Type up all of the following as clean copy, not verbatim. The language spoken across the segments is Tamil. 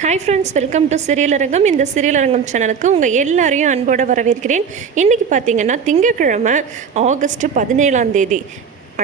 ஹாய் ஃப்ரெண்ட்ஸ், வெல்கம் டு சிறியலரங்கம். இந்த சிறியலரங்கம் சேனலுக்கு உங்கள் எல்லாரையும் அன்போடு வரவேற்கிறேன். இன்றைக்கி பார்த்தீங்கன்னா திங்கட்கிழமை ஆகஸ்ட் 17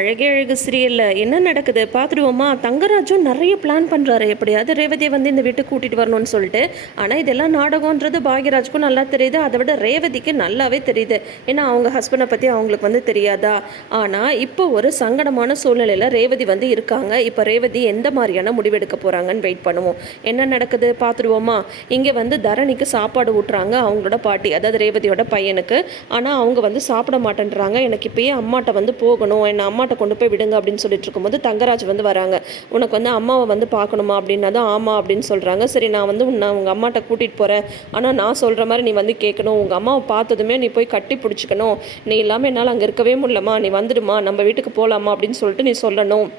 அழகே அழகு சீரியலில் என்ன நடக்குது பார்த்துடுவோமா? தங்கராஜும் நிறைய பிளான் பண்ணுறாரு, எப்படியாவது ரேவதியை வந்து இந்த வீட்டுக்கு கூட்டிகிட்டு வரணும்னு சொல்லிட்டு. ஆனால் இதெல்லாம் நாடகன்றது பாக்யராஜுக்கும் நல்லா தெரியுது, அதை விட ரேவதிக்கு நல்லாவே தெரியுது. ஏன்னா அவங்க ஹஸ்பண்டை பற்றி அவங்களுக்கு வந்து தெரியாதா? ஆனால் இப்போ ஒரு சங்கடமான சூழ்நிலையில் ரேவதி வந்து இருக்காங்க. இப்போ ரேவதி எந்த மாதிரியான முடிவெடுக்க போகிறாங்கன்னு வெயிட் பண்ணுவோம். என்ன நடக்குது பார்த்துடுவோமா? இங்கே வந்து தரணிக்கு சாப்பாடு ஊட்டுறாங்க அவங்களோட பாட்டி, அதாவது ரேவதியோட பையனுக்கு. ஆனால் அவங்க வந்து சாப்பிட மாட்டேன்றாங்க. எனக்கு இப்போயே அம்மாட்ட வந்து போகணும், என்ன அம்மாட்ட கொண்டு போய் விடுங்க அப்படின்னு சொல்லிட்டு இருக்கும்போது தங்கராஜ் வந்து வராங்க. உனக்கு வந்து அம்மாவை வந்து பார்க்கணுமா அப்படின்னா தான் ஆமாம் அப்படின்னு சொல்கிறாங்க. சரி, நான் வந்து உங்கள் அம்மாட்ட கூட்டிகிட்டு போகிறேன், ஆனால் நான் சொல்கிற மாதிரி நீ வந்து கேட்கணும். உங்கள் அம்மாவை பார்த்ததுமே நீ போய் கட்டி பிடிச்சிக்கணும். நீ இல்லாமல் என்னால் அங்கே இருக்கவே முடியலம்மா, நீ வந்துடுமா, நம்ம வீட்டுக்கு போகலாமா அப்படின்னு சொல்லிட்டு நீ சொல்லணும்.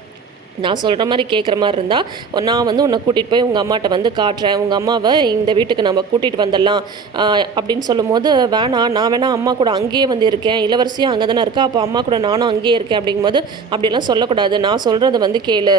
நான் சொல்கிற மாதிரி கேட்குற மாதிரி இருந்தால் நான் வந்து உன்னை கூட்டிகிட்டு போய் உங்கள் அம்மாட்ட வந்து காட்டுறேன். உங்கள் அம்மாவை இந்த வீட்டுக்கு நம்ம கூட்டிகிட்டு வந்துடலாம் அப்படின்னு சொல்லும் போது, வேணாம், நான் வேணால் அம்மா கூட அங்கேயே வந்து இருக்கேன், இளவரசியும் அங்கே தானே இருக்கா, அப்போ அம்மா கூட நானும் அங்கேயே இருக்கேன் அப்படிங்கும்போது அப்படியெல்லாம் சொல்லக்கூடாது. நான் சொல்கிறத வந்து கேளு.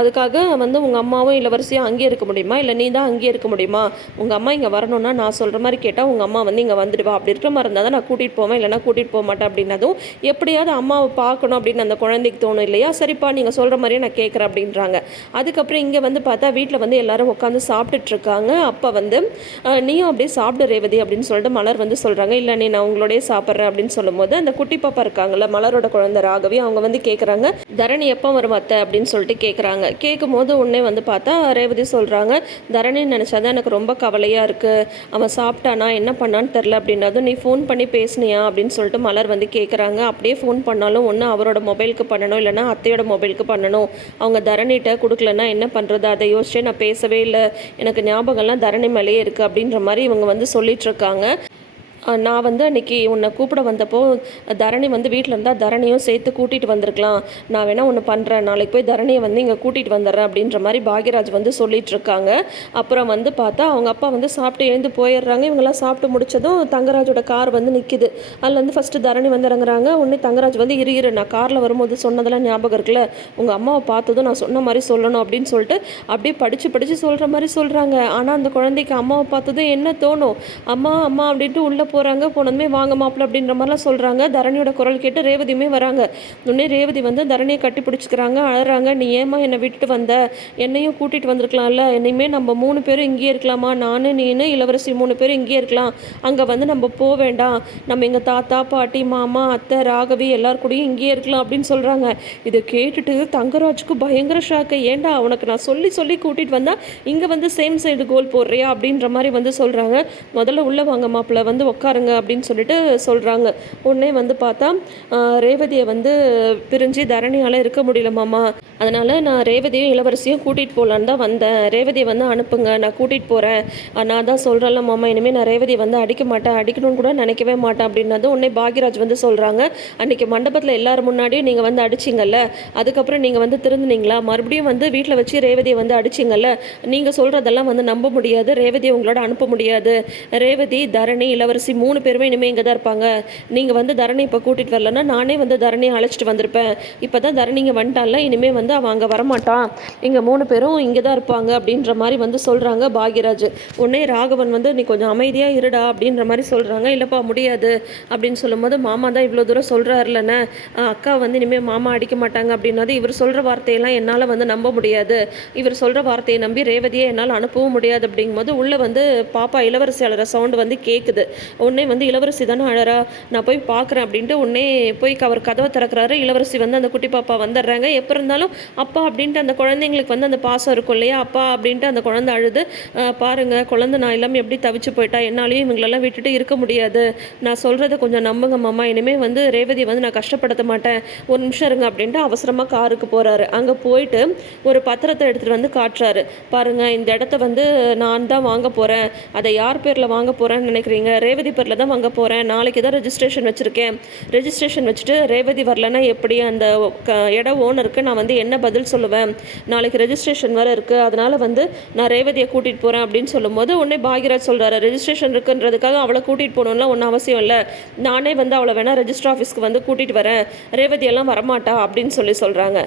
அதுக்காக வந்து உங்கள் அம்மாவும் இளவரசியும் அங்கேயே இருக்க முடியுமா, இல்லை நீ தான் அங்கேயே இருக்க முடியுமா? உங்கள் அம்மா இங்கே வரணும்னா நான் சொல்கிற மாதிரி கேட்டால் உங்கள் அம்மா வந்து இங்கே வந்துடுவா. அப்படி இருக்கிற மாதிரி இருந்தால் தான் நான் கூட்டிகிட்டு போவேன், இல்லைனா கூட்டிகிட்டு போக மாட்டேன் அப்படின்னதும் எப்படியாவது அம்மாவை பார்க்கணும் அப்படின்னு அந்த குழந்தைக்கு தோணும் இல்லையா? சரிப்பா, நீங்கள் சொல்கிற மாதிரி நான் கேட்குறேன் அப்படின்றாங்க. அதுக்கப்புறம் இங்கே வந்து பார்த்தா வீட்டில் வந்து எல்லாரும் உட்காந்து சாப்பிட்டுட்டு இருக்காங்க. அப்போ வந்து நீயும் அப்படியே சாப்பிடு ரேவதி அப்படின்னு சொல்லிட்டு மலர் வந்து சொல்கிறாங்க. இல்லை, நீ நான் உங்களோடய சாப்பிட்றேன் அப்படின்னு சொல்லும்போது அந்த குட்டி பாப்பா இருக்காங்கல்ல, மலரோட குழந்தை ராகவி, அவங்க வந்து கேட்குறாங்க, தரணி எப்போ வரும் அத்தை அப்படின்னு சொல்லிட்டு கேட்குறாங்க. கேட்கும்போது உடனே வந்து பார்த்தா ரேவதி சொல்கிறாங்க, தரணின்னு நினச்சாதான் எனக்கு ரொம்ப கவலையாக இருக்குது, அவன் சாப்பிட்டானா என்ன பண்ணான்னு தெரில அப்படின்னதும், நீ ஃபோன் பண்ணி பேசுனியா அப்படின்னு சொல்லிட்டு மலர் வந்து கேட்குறாங்க. அப்படியே ஃபோன் பண்ணாலும் ஒன்று அவரோட மொபைலுக்கு பண்ணணும், இல்லைனா அத்தையோட மொபைலுக்கு பண்ணணும். அவங்க தரணிகிட்ட கொடுக்கலன்னா என்ன பண்ணுறது, அதை யோசிச்சே நான் பேசவே இல்லை, எனக்கு ஞாபகம்லாம் தரணி மேலேயே இருக்குது அப்படின்ற மாதிரி இவங்க வந்து சொல்லிகிட்ருக்காங்க. நான் வந்து அன்றைக்கி உன்னை கூப்பிட வந்தப்போ தரணி வந்து வீட்டில் இருந்தால் தரணியும் சேர்த்து கூட்டிகிட்டு வந்திருக்கலாம். நான் வேணால் ஒன்று பண்ணுறேன், நாளைக்கு போய் தரணியை வந்து இங்கே கூட்டிகிட்டு வந்துடுறேன் அப்படின்ற மாதிரி பாக்யராஜ் வந்து சொல்லிகிட்ருக்காங்க. அப்புறம் வந்து பார்த்தா அவங்க அப்பா வந்து சாப்பிட்டு எழுந்து போயிடுறாங்க. இவங்கெல்லாம் சாப்பிட்டு முடித்ததும் தங்கராஜோட கார் வந்து நிற்கிது. அதில் வந்து ஃபஸ்ட்டு தரணி வந்து இறங்குறாங்க. உடனே தங்கராஜ் வந்து இரு நான் காரில் வரும்போது சொன்னதெல்லாம் ஞாபகம் இருக்குல்ல, உங்கள் அம்மாவை பார்த்ததும் நான் சொன்ன மாதிரி சொல்லணும் அப்படின்னு சொல்லிட்டு அப்படியே படித்து சொல்கிற மாதிரி சொல்கிறாங்க. ஆனால் அந்த குழந்தைக்கு அம்மாவை பார்த்ததும் என்ன தோணும், அம்மா அம்மா அப்படின்ட்டு உள்ளே போகிறாங்க. போனதுமே வாங்க மாப்பிள்ள அப்படின்ற மாதிரிலாம் சொல்கிறாங்க. தரணியோட குரல் கேட்டு ரேவதியுமே வராங்க. உடனே ரேவதி வந்து தரணியை கட்டி பிடிச்சிக்கிறாங்க, அழறாங்க. நீ ஏமா என்னை விட்டுட்டு வந்த, என்னையும் கூட்டிகிட்டு வந்திருக்கலாம்ல, என்னையுமே நம்ம 3 பேரும் இங்கேயே இருக்கலாமா, நான் நீனு இளவரசி 3 பேரும் இங்கேயே இருக்கலாம், அங்கே வந்து நம்ம போக வேண்டாம், நம்ம எங்கள் தாத்தா பாட்டி மாமா அத்தை ராகவி எல்லார் கூடயும் இங்கேயே இருக்கலாம் அப்படின்னு சொல்கிறாங்க. இதை கேட்டுட்டு தங்கராஜுக்கு பயங்கர ஷாக்கு. ஏண்டா உனக்கு நான் சொல்லி சொல்லி கூட்டிகிட்டு வந்தால் இங்கே வந்து சேம் சைடு கோல் போடுறியா அப்படின்ற மாதிரி வந்து சொல்கிறாங்க. முதல்ல உள்ளே வாங்க மாப்பிள்ள, வந்து உட்காருங்க அப்படின்னு சொல்லிட்டு சொல்கிறாங்க. உடனே வந்து பார்த்தா ரேவதியை வந்து பிரிஞ்சு தரணியால் இருக்க முடியல மாமா, அதனால் நான் ரேவதியும் இளவரசியும் கூட்டிகிட்டு போகலான்னு தான் வந்தேன், ரேவதியை வந்து அனுப்புங்க, நான் கூட்டிகிட்டு போகிறேன், நான் தான் சொல்கிறேன்ல மாமா, இனிமேல் நான் ரேவதியை வந்து அடிக்க மாட்டேன், அடிக்கணும்னு கூட நினைக்கவே மாட்டேன் அப்படின்னது. உடனே பாக்யராஜ் வந்து சொல்கிறாங்க, அன்றைக்கி மண்டபத்தில் எல்லோரும் முன்னாடியும் நீங்கள் வந்து அடிச்சிங்கல்ல, அதுக்கப்புறம் நீங்கள் வந்து திருந்துனீங்களா, மறுபடியும் வந்து வீட்டில் வச்சு ரேவதியை வந்து அடிச்சிங்கல்ல, நீங்கள் சொல்கிறதெல்லாம் வந்து நம்ப முடியாது, ரேவதியை உங்களோட அனுப்ப முடியாது, ரேவதி தரணி இளவரசி 3 பேருமே இனிமேல் இங்கே தான் இருப்பாங்க, நீங்கள் வந்து தரணி இப்போ கூட்டிகிட்டு வரலன்னா நானே வந்து தரணியை அழைச்சிட்டு வந்திருப்பேன், இப்போ தான் தரணி இங்கே வந்துட்டான்ல, இனிமேல் வந்து அவன் அங்கே வரமாட்டான், இங்கே 3 பேரும் இங்கே தான் இருப்பாங்க அப்படின்ற மாதிரி வந்து சொல்கிறாங்க பாக்யராஜ். உடனே ராகவன் வந்து நீ கொஞ்சம் அமைதியாக இருடா அப்படின்ற மாதிரி சொல்கிறாங்க. இல்லைப்பா முடியாது அப்படின்னு சொல்லும்போது, மாமா தான் இவ்வளோ தூரம் சொல்கிறாருலண்ணே, அக்கா வந்து இனிமேல் மாமா அடிக்க மாட்டாங்க அப்படின்னது, இவர் சொல்கிற வார்த்தையெல்லாம் என்னால் வந்து நம்ப முடியாது, இவர் சொல்கிற வார்த்தையை நம்பி ரேவதியை என்னால் அனுப்பவும் முடியாது அப்படிங்கும்போது உள்ளே வந்து பாப்பா இளவரசி அழற சவுண்டு வந்து கேட்குது. உடனே வந்து இளவரசி தானே அழறா, நான் போய் பார்க்குறேன் அப்படின்ட்டு உடனே போய் அவர் கதவை திறக்கிறாரு. இளவரசி வந்து அந்த குட்டி பாப்பா வந்துடுறாங்க. எப்போ இருந்தாலும் அப்பா அப்படின்ட்டு அந்த குழந்தைங்களுக்கு வந்து அந்த பாசம் இருக்கும் இல்லையா, அப்பா அப்படின்ட்டு அந்த குழந்தை அழுது, பாருங்கள் குழந்தை நான் எல்லாமே எப்படி தவிச்சு போயிட்டா, என்னாலையும் இவங்களெல்லாம் விட்டுட்டு இருக்க முடியாது, நான் சொல்கிறத கொஞ்சம் நம்புங்க மாமா, இனிமேல் வந்து ரேவதி வந்து நான் கஷ்டப்படுத்த மாட்டேன், ஒரு நிமிஷம் இருங்க அப்படின்ட்டு அவசரமாக காருக்கு போகிறாரு. அங்கே போயிட்டு ஒரு பத்திரத்தை எடுத்துகிட்டு வந்து காட்டுறாரு. பாருங்கள், இந்த இடத்த வந்து நான் தான் வாங்க போகிறேன், அதை யார் பேரில் வாங்க போகிறேன்னு நினைக்கிறீங்க, ரேவதி பேரில் தான் வாங்க போகிறேன், நாளைக்கு தான் ரெஜிஸ்ட்ரேஷன் வச்சுருக்கேன், ரெஜிஸ்ட்ரேஷன் வச்சுட்டு ரேவதி வரலன்னா எப்படி, அந்த இட ஓனருக்கு நான் வந்து என்ன என்ன பதில் சொல்லுவேன், நாளைக்கு ரெஜிஸ்ட்ரேஷன் வேறு இருக்குது, அதனால் வந்து நான் ரேவதியை கூட்டிகிட்டு போகிறேன் அப்படின்னு சொல்லும்போது உடனே பாக்யராஜ் சொல்கிறாரு, ரெஜிஸ்ட்ரேஷன் இருக்குன்றதுக்காக அவளை கூட்டிகிட்டு போகணும்லாம் ஒன்றும் அவசியம் இல்லை, நானே வந்து அவளை வேணால் ரெஜிஸ்டர் ஆஃபீஸ்க்கு வந்து கூட்டிகிட்டு வரேன், ரேவதியெல்லாம் வரமாட்டா அப்படின்னு சொல்கிறாங்க.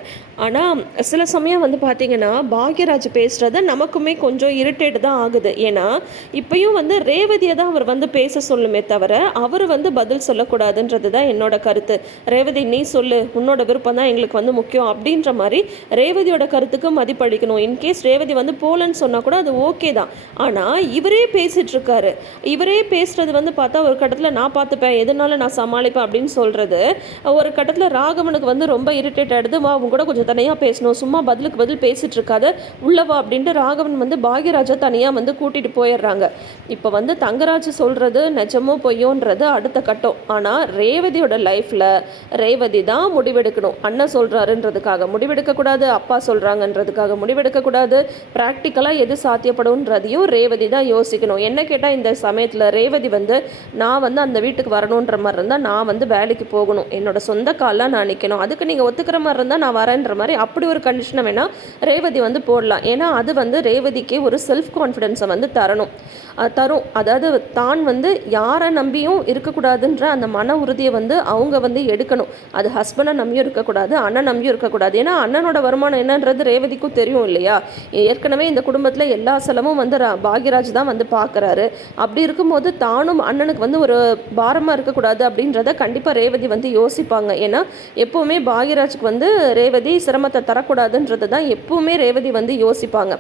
ஆனால் சில சமயம் வந்து பார்த்திங்கன்னா பாக்யராஜ் பேசுகிறது நமக்குமே கொஞ்சம் இரிட்டேட் தான் ஆகுது. ஏன்னா இப்பயும் வந்து ரேவதியை தான் அவர் வந்து பேச சொல்லுமே தவிர அவர் வந்து பதில் சொல்லக்கூடாதுன்றது தான் என்னோட கருத்து. ரேவதி நீ சொல்லு, உன்னோட விருப்பம் தான் எங்களுக்கு வந்து முக்கியம் அப்படின்ற மாதிரி ரேவதியோட கருத்துக்கு மதிப்பளிக்கணும். இன்கேஸ் ரேவதி வந்து போலன்னு சொன்னால் கூட அது ஓகே தான். ஆனால் இவரே பேசிகிட்டு இருக்காரு. இவரே பேசுகிறது வந்து பார்த்தா ஒரு கட்டத்தில் நான் பார்த்துப்பேன், எதனால நான் சமாளிப்பேன் அப்படின்னு சொல்கிறது ஒரு கட்டத்தில் ராகவனுக்கு வந்து ரொம்ப இரிட்டேட் ஆகிடுது. அவங்க கூட கொஞ்சம் தனியாக பேசணும், சும்மா பதிலுக்கு பதில் பேசிகிட்டு இருக்காது, உள்ளவா அப்படின்ட்டு ராகவன் வந்து பாக்யராஜை தனியாக வந்து கூட்டிகிட்டு போயிடுறாங்க. இப்போ வந்து தங்கராஜ் சொல்கிறது நிஜமோ பொய்யோன்றது அடுத்த கட்டம். ஆனால் ரேவதியோட லைஃப்பில் ரேவதி தான் முடிவெடுக்கணும். அண்ணன் சொல்கிறாருன்றதுக்காக முடிவெடுக்கக்கூடாது, அப்பா சொல்கிறாங்கன்றதுக்காக முடிவெடுக்கக்கூடாது, ப்ராக்டிக்கலாக எது சாத்தியப்படும்ன்றதையும் ரேவதி தான் யோசிக்கணும். என்ன கேட்டால் இந்த சமயத்தில் ரேவதி வந்து நான் வந்து அந்த வீட்டுக்கு வரணுன்ற மாதிரி இருந்தால் நான் வந்து வேலைக்கு போகணும், என்னோட சொந்த காலில் நான் நிற்கணும், அதுக்கு நீங்கள் ஒத்துக்கிற மாதிரி இருந்தால் நான் வரேன்ற மாதிரி அப்படி ஒரு கண்டிஷனை வேணால் ரேவதி வந்து போடலாம். ஏன்னா அது வந்து ரேவதிக்கு ஒரு செல்ஃப் கான்ஃபிடென்ஸை வந்து தரும். அதாவது தான் வந்து யாரை நம்பியும் இருக்கக்கூடாதுன்ற அந்த மன உறுதியை வந்து அவங்க வந்து எடுக்கணும். அது ஹஸ்பண்டை நம்பியும் இருக்கக்கூடாது, அண்ணன் நம்பியும் இருக்கக்கூடாது. ஏன்னா அண்ணனோட வருமானம் என்னன்றது ரேவதிக்கும் தெரியும் இல்லையா. ஏற்கனவே இந்த குடும்பத்தில் எல்லா செலவும் வந்து பாக்யராஜ் தான் வந்து பார்க்குறாரு. அப்படி இருக்கும்போது தானும் அண்ணனுக்கு வந்து ஒரு பாரமாக இருக்கக்கூடாது அப்படின்றத கண்டிப்பாக ரேவதி வந்து யோசிப்பாங்க. ஏன்னா எப்போவுமே பாக்யராஜுக்கு வந்து ரேவதி சிரமத்தை தரக்கூடாதுன்றது தான் எப்போவுமே ரேவதி வந்து யோசிப்பாங்க.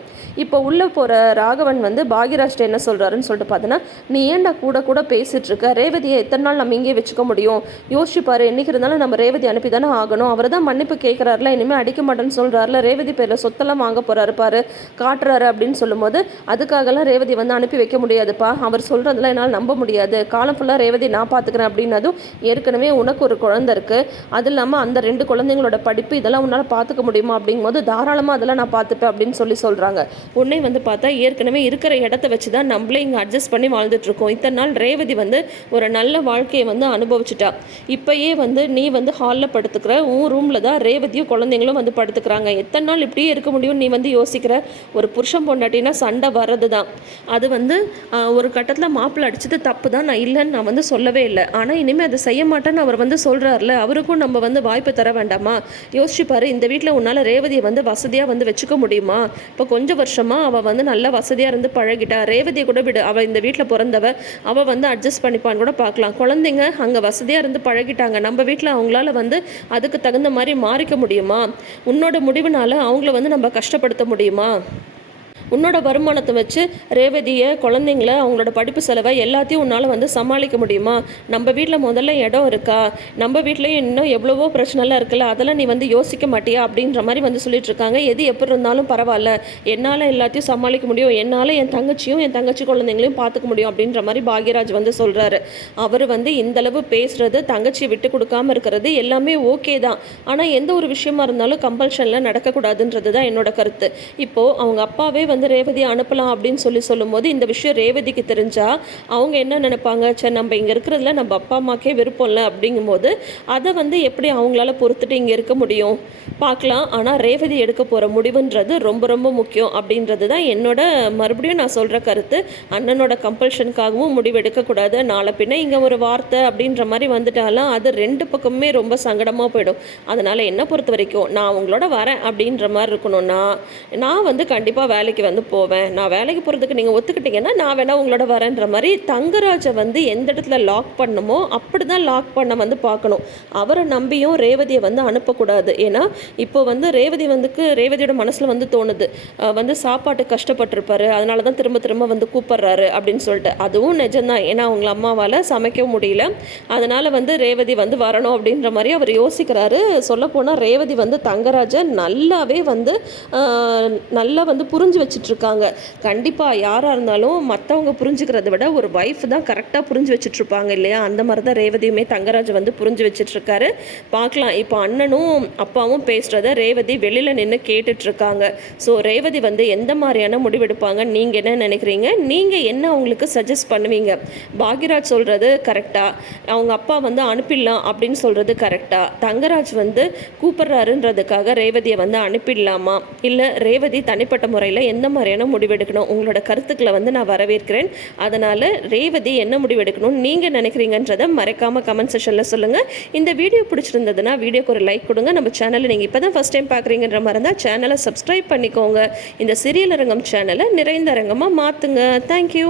இப்போ உள்ளே போகிற ராகவன் வந்து பாக்யராஜ்கிட்ட என்ன சொல்கிறாருன்னு சொல்லிட்டு பார்த்தோன்னா, நீ ஏன்டா கூட கூட பேசிகிட்டு இருக்க, ரேவதியை எத்தனை நாள் நம்ம இங்கே வச்சுக்க முடியும், யோசிச்சுப்பாரு, என்றைக்கு இருந்தாலும் நம்ம ரேவதி அனுப்பி தானே ஆகணும், அவர் தான் மன்னிப்பு கேட்குறாருல, இனிமேல் அடிக்க மாட்டேன்னு சொல்கிறாருல, ரேவதி பேரில் சொத்தெல்லாம் வாங்க போகிறாரு பாரு, காட்டுறாரு அப்படின்னு சொல்லும்போது அதுக்காகலாம் ரேவதி வந்து அனுப்பி வைக்க முடியாதுப்பா, அவர் சொல்கிறதெல்லாம் என்னால் நம்ப முடியாது, காலம் ஃபுல்லாக ரேவதி நான் பார்த்துக்கிறேன் அப்படின்னதும் ஏற்கனவே உனக்கு ஒரு குழந்தை இருக்குது, அது இல்லாமல் அந்த 2 குழந்தைங்களோட படிப்பு இதெல்லாம் உன்னால் பார்த்துக்க முடியுமா அப்படிங்கும்போது தாராளமாக அதெல்லாம் நான் பார்த்துப்பேன் அப்படின்னு சொல்கிறாங்க. உன்னை வந்து பார்த்தா ஏற்கனவே இருக்கிற இடத்த வச்சு தான் நம்மளே இங்கே அட்ஜஸ்ட் பண்ணி வாழ்ந்துட்டுருக்கோம். இத்தனை நாள் ரேவதி வந்து ஒரு நல்ல வாழ்க்கையை வந்து அனுபவிச்சுட்டா. இப்போயே வந்து நீ வந்து ஹாலில் படுத்துக்கிற, உன் ரூமில் தான் ரேவதியும் குழந்தைங்களும் வந்து படுத்துக்கிறாங்க. எத்தனை நாள் இப்படியே இருக்க முடியும் நீ வந்து யோசிக்கிற. ஒரு புருஷன் பொண்டாட்டினா சண்டை வர்றது தான். அது வந்து ஒரு கட்டத்தில் மாப்பிள்ளை அடிச்சது தப்பு தான், நான் இல்லைன்னு நான் வந்து சொல்லவே இல்லை. ஆனால் இனிமேல் அதை செய்ய மாட்டேன்னு அவர் வந்து சொல்கிறார்ல, அவருக்கும் நம்ம வந்து வாய்ப்பு தர வேண்டாமா? யோசிச்சுப்பாரு, இந்த வீட்டில் உன்னால் ரேவதியை வந்து வசதியாக வந்து வச்சுக்க முடியுமா? இப்போ கொஞ்சம் வருஷமாக அவள் வந்து நல்லா வசதியாக இருந்து பழகிட்டா. ரேவதியை கூட விடு, அவள் இந்த வீட்டில் பிறந்தவ, அவள் வந்து அட்ஜஸ்ட் பண்ணிப்பான்னு கூட பார்க்கலாம். குழந்தைங்க அங்கே வசதியாக இருந்து பழகிட்டாங்க, நம்ம வீட்டில் அவங்களால வந்து அதுக்கு தகுந்த மாதிரி மாறிக்க முடியுமா? உன்னோட முடிவுனால அவங்கள வந்து நம்ம கஷ்டப்படுத்த முடியுமா? உன்னோட வருமானத்தை வச்சு ரேவதியை, குழந்தைங்கள, அவங்களோட படிப்பு செலவை எல்லாத்தையும் உன்னால் வந்து சமாளிக்க முடியுமா? நம்ம வீட்டில் முதல்ல இடம் இருக்கா? நம்ம வீட்லேயும் இன்னும் எவ்வளவோ பிரச்சனைலாம் இருக்குல்ல, அதெல்லாம் நீ வந்து யோசிக்க மாட்டியா அப்படின்ற மாதிரி வந்து சொல்லிட்டு இருக்காங்க. எது எப்படி இருந்தாலும் பரவாயில்ல, என்னால் எல்லாத்தையும் சமாளிக்க முடியும், என்னால் என் தங்கச்சியும் என் தங்கச்சி குழந்தைங்களையும் பார்த்துக்க முடியும் அப்படின்ற மாதிரி பாக்யராஜ் வந்து சொல்கிறாரு. அவர் வந்து இந்தளவு பேசுகிறது, தங்கச்சியை விட்டு கொடுக்காமல் இருக்கிறது எல்லாமே ஓகே தான். ஆனால் எந்த ஒரு விஷயமா இருந்தாலும் கம்பல்ஷனில் நடக்கக்கூடாதுன்றது தான் என்னோட கருத்து. இப்போது அவங்க அப்பாவே வந்து ரேவதியை அனுப்பலாம் அப்படின்னு சொல்லும்போது இந்த விஷயம் ரேவதிக்கு தெரிஞ்சா அவங்க என்ன நினைப்பாங்க, சரி நம்ம இங்கே இருக்கிறதுல நம்ம அப்பா அம்மாக்கே விருப்பம் இல்லை அப்படிங்கும்போது அதை வந்து எப்படி அவங்களால பொறுத்துட்டு இங்கே இருக்க முடியும் பார்க்கலாம். ஆனால் ரேவதி எடுக்க போகிற முடிவுன்றது ரொம்ப ரொம்ப முக்கியம் அப்படின்றது தான் என்னோட மறுபடியும் நான் சொல்கிற கருத்து. அண்ணனோட கம்பல்ஷனுக்காகவும் முடிவு எடுக்கக்கூடாது. நாளை பின்ன இங்கே ஒரு வார்த்தை அப்படின்ற மாதிரி வந்துட்டாலும் அது 2 பக்கமுமே ரொம்ப சங்கடமாக போயிடும். அதனால் என்னை பொறுத்த வரைக்கும் நான் அவங்களோட வரேன் அப்படின்ற மாதிரி இருக்கணும்னா நான் வந்து கண்டிப்பாக வேலைக்கு வந்து போவேன். நான் வேலைக்கு போகிறதுக்கு நீங்கள் ஒத்துக்கிட்டீங்கன்னா நான் வேணால் உங்களோட வரேன்ற மாதிரி தங்கராஜை வந்து எந்த இடத்துல லாக் பண்ணணுமோ அப்படி தான் லாக் பண்ண வந்து பார்க்கணும். அவரை நம்பியும் ரேவதியை வந்து அனுப்பக்கூடாது. ஏன்னா இப்போ வந்து ரேவதியோட மனசில் வந்து தோணுது வந்து சாப்பாட்டு கஷ்டப்பட்டிருப்பாரு, அதனால தான் திரும்ப திரும்ப வந்து கூப்பிட்றாரு அப்படின்னு சொல்லிட்டு. அதுவும் நிஜம்தான். ஏன்னா அவங்கள அம்மாவால் சமைக்க முடியல, அதனால் வந்து ரேவதி வந்து வரணும் அப்படின்ற மாதிரி அவர் யோசிக்கிறாரு. சொல்லப்போனால் ரேவதி வந்து தங்கராஜை நல்லாவே வந்து நல்லா வந்து புரிஞ்சு வச்சு வச்சிட்ருக்காங்க. கண்டிப்பாக யாராக இருந்தாலும் மற்றவங்க புரிஞ்சுக்கிறத விட ஒரு ஒய்ஃப் தான் கரெக்டாக புரிஞ்சு வச்சுட்ருப்பாங்க இல்லையா? அந்த மாதிரி தான் ரேவதியுமே தங்கராஜ் வந்து புரிஞ்சு வச்சிட்ருக்காரு. பார்க்கலாம், இப்போ அண்ணனும் அப்பாவும் பேசுகிறத ரேவதி வெளியில் நின்று கேட்டுட்ருக்காங்க. ஸோ ரேவதி வந்து எந்த மாதிரியான முடிவெடுப்பாங்க, நீங்கள் என்ன நினைக்கிறீங்க? நீங்கள் என்ன அவங்களுக்கு சஜஸ்ட் பண்ணுவீங்க? பாக்யராஜ் சொல்கிறது கரெக்டாக, அவங்க அப்பா வந்து அனுப்பிடலாம் அப்படின்னு சொல்கிறது கரெக்டாக, தங்கராஜ் வந்து கூப்பிட்றாருன்றதுக்காக ரேவதியை வந்து அனுப்பிடலாமா, இல்லை ரேவதி தனிப்பட்ட முறையில் எந்த மாதிரியான முடிவெடுக்கணும்? உங்களோட கருத்துக்களை வந்து நான் வரவேற்கிறேன். அதனால் ரேவதி என்ன முடிவெடுக்கணும்னு நீங்கள் நினைக்கிறீங்கன்றதை மறக்காமல் கமெண்ட் செக்ஷனில் சொல்லுங்கள். இந்த வீடியோ பிடிச்சிருந்ததுன்னா வீடியோக்கு ஒரு லைக் கொடுங்க. நம்ம சேனலை நீங்கள் இப்போ தான் ஃபஸ்ட் டைம் பார்க்குறீங்கன்ற மாதிரி இருந்தால் சேனலை சப்ஸ்கிரைப் பண்ணிக்கோங்க. இந்த சிறியல் அரங்கம் சேனலை நிறைந்த அரங்கமாக மாற்றுங்க. தேங்க்யூ.